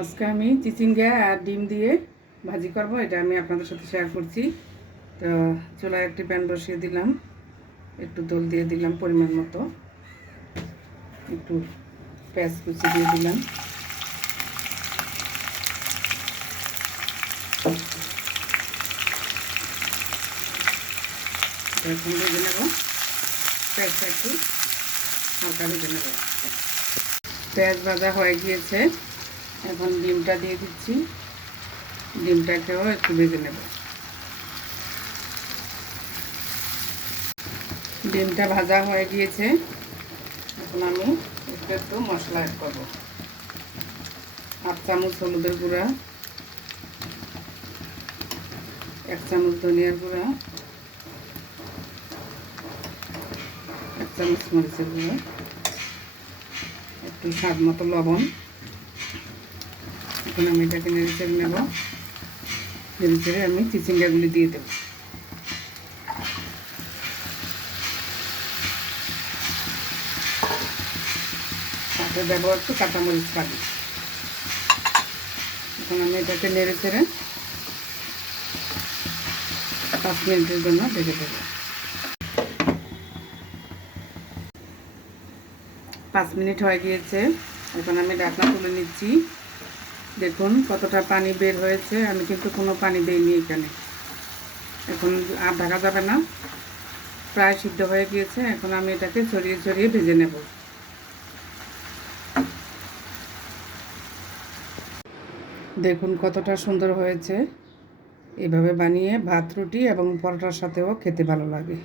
আজকে আমি চিচিঙ্গা আর ডিম দিয়ে ভাজি করব, এটা আমি আপনাদের সাথে শেয়ার করছি। তো চুলায় একটি প্যান বসিয়ে দিলাম, একটু তেল দিয়ে দিলাম পরিমাণ মতো, একটু পেঁয়াজ কুচি দিয়ে দিলাম, এখন ভেজে নেব। পেঁয়াজটা একটু হালকা ভেজে নেব। পেঁয়াজ ভাজা হয়ে গিয়েছে, এখন ডিমটা দিয়ে দিচ্ছি। ডিমটাকেও একটু ভেজে নেব। ডিমটা ভাজা হয়ে গিয়েছে, এখন আমি একটু মশলা অ্যাড করবো। 1 চামচ হলুদের গুঁড়া, 1 চামচ ধনিয়ার গুঁড়া, 1 চামচ মরিচের গুঁড়া, একটু স্বাদ মতো লবণ। এখন আমি এটাকে নেড়ে চেড়ে নেব। নেড়ে চেড়ে আমি চিচিঙ্গাগুলি দিয়ে দেব। সাথে দেবো একটু কাঁচামরিচ কাটি। এখন আমি এটাকে নেড়ে চেড়ে 5 মিনিটের জন্য ঢেকে দেব। 5 মিনিট হয়ে গিয়েছে, এখন আমি ঢাকনা তুলে নিচ্ছি। দেখুন কতটা পানি বের হয়েছে, আমি কিন্তু কোনো পানি দিইনি এখানে। এখন আর ঢাকা যাবে না, প্রায় সিদ্ধ হয়ে গিয়েছে। এখন আমি এটাকে ছড়িয়ে ছড়িয়ে ভেজে নেব। দেখুন কতটা সুন্দর হয়েছে। এভাবে বানিয়ে ভাত, রুটি এবং পরোটার সাথেও খেতে ভালো লাগে।